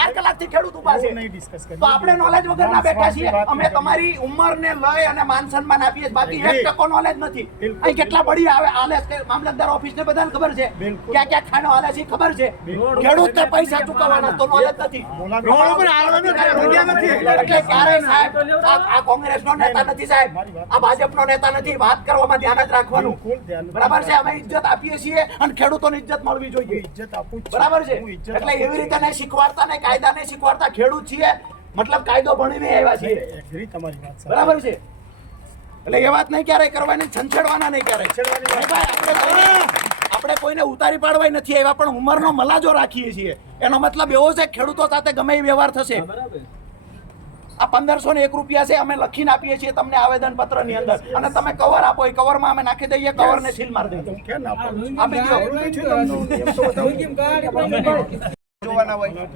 4 કલાકથી ખેડૂત ઊભા છે તો આપણે નોલેજ વગરના બેઠા છીએ અમે તમારી ઉંમરને લઈ અને માન સન્માન આપીએ બાકી 1% નોલેજ નથી અહીં કેટલા બળી આવે આલે મામલતદાર ઓફિસને બધાને ખબર છે ક્યાં ક્યાં ખાનો હાલે છે ખબર છે ખેડૂતને પૈસા ચૂકવવાના તો નોલેજ નથી એટલે ક્યારે સાહેબ આ કોંગ્રેસનો નેતા નથી સાહેબ આ ભાજપનો નેતા નથી વાત કરવામાં ધ્યાન જ રાખવાનું બરાબર છે અમે ઇજ્જત આપીએ છીએ અને ખેડૂતોને ઇજ્જત મળવી જોઈએ ઇજ્જત આપું બરાબર છે એટલે એવી રીતે નહીં શીખવાડતા ને કાયદા નહીં શીખવાડતા ખેડૂત છીએ મતલબ કાયદો ભણીને આવ્યા છીએ તમારી વાત બરાબર છે એટલે એ વાત નહીં ક્યારેય કરવાની છંછેડવાના નહીં ક્યારેય આપણે કોઈને ઉતારી પાડવાય નથી આવ્યા પણ ઉંમરનો મલાજો રાખીએ છીએ એનો મતલબ એવો છે ખેડૂતો સાથે ગમે એ વ્યવહાર થશે આ 1501 રૂપિયા છે અમે લખીને આપીએ છીએ તમને આવેદન પત્ર ની અંદર અને તમે કવર આપો એ કવરમાં અમે નાખી દઈએ કવર ને સીલ મારી દઈએ આપી દો જોવાના હોય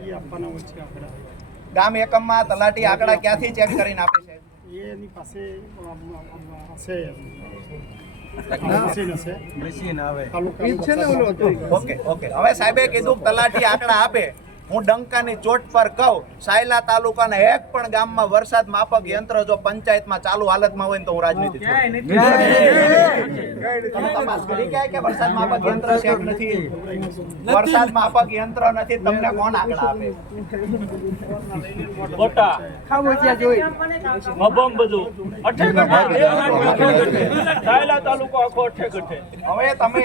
ગામ એકમમાં તલાટી આંકડા ક્યાંથી ચેક કરીને આપે છે એની પાસે ઓકે હવે સાહેબે કીધું તલાટી આંકડા આપે હું ડંકાની ચોટ પર કહું સાયલા તાલુકાના એક પણ ગામમાં વરસાદ માપક યંત્ર જો પંચાયતમાં ચાલુ હાલતમાં હોય ને તો હું રાજનીતિ તપાસ કરી કે વરસાદ માપક યંત્ર છે કે નથી વરસાદ માપક યંત્ર નથી તમને કોણ આંકડા આપે ગોટા ખાવોચિયા જોઈ મબમ બધું અઠે સાયલા તાલુકો આખો અઠે ગઠે હવે તમે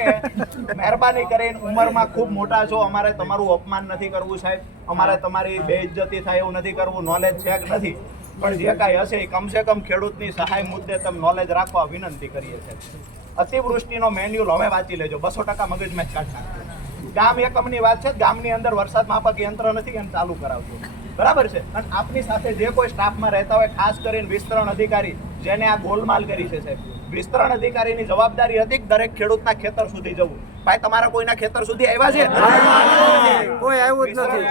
મહેરબાની કરીને ઉંમરમાં ખૂબ મોટા છો અમારે તમારું અપમાન નથી કરવું સાહેબ અમારે તમારી બેઇજ્જતી થાય એવું નથી કરવું નોલેજ છે કે નથી પણ જે કાંઈ હશે કમસે કમ ખેડૂતની સહાય મુદ્દે તમે નોલેજ રાખવા વિનંતી કરીએ છીએ અતિવૃષ્ટિનો મેન્યુઅલ હવે વાંચી લેજો 200% મગજમાં જ કાઢ નાખજો ગામ એકમની વાત છે ગામની અંદર વરસાદ માપક યંત્ર નથી એને ચાલુ કરાવજો બરાબર છે અને આપની સાથે જે કોઈ સ્ટાફમાં રહેતા હોય ખાસ કરીને વિસ્તરણ અધિકારી જેને આ ગોલમાલ કરી છે સાહેબ વિસ્તરણ અધિકારીની જવાબદારી હતી દરેક ખેડૂતના ખેતર સુધી જવું ભાઈ તમારા કોઈના ખેતર સુધી આવ્યા છે કોઈ આવ્યું જ નથી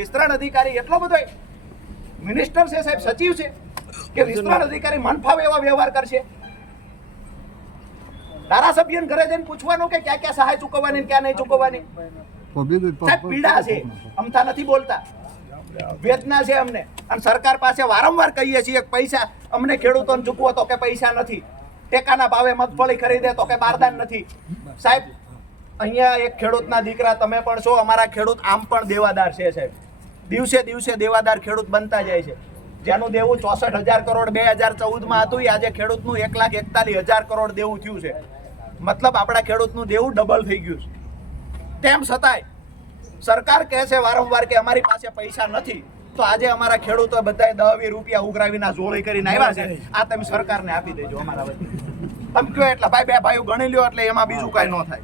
વિસ્તરણ અધિકારી એટલો બધો મિનિસ્ટર છે સાહેબ સચિવ છે કે વિસ્તરણ અધિકારી મન ફાવે એવા વ્યવહાર કરશે ધારાસભ્યને ઘરે જઈને પૂછવાનું કે ક્યાં ક્યાં સહાય ચૂકવવાની ક્યાં નહીં ચૂકવવાની સાહેબ પીડા છે અમથા નથી બોલતા વેદના છે અમને અને સરકાર પાસે વારંવાર કહીએ છીએ પૈસા અમને ખેડૂતોને ચૂકવો તો કે પૈસા નથી ટેકાના ભાવે મગફળી ખરીદે તો કે બારદાન નથી સાહેબ અહીંયા એક ખેડૂતના દીકરા તમે પણ છો અમારા ખેડૂત આમ પણ દેવાદાર છે સાહેબ દિવસે દિવસે દેવાદાર ખેડૂત બનતા જાય છે જેનું દેવું 64,000 કરોડ 2014માં હતું એ આજે ખેડૂતનું 1,41,000 કરોડ દેવું થયું છે મતલબ આપણા ખેડૂતનું દેવું ડબલ થઈ ગયું છે તેમ છતાંય સરકાર કહે છે વારંવાર કે અમારી પાસે પૈસા નથી તો આજે અમારા ખેડૂતો બધાએ 10-20 રૂપિયા ઉઘરાવીના જોડી કરીને આવ્યા છે આ તમે સરકારને આપી દેજો અમારા વતી તમે કહો એટલે ભાઈ બે ભાઈઓ ગણી લ્યો એટલે એમાં બીજું કાંઈ ન થાય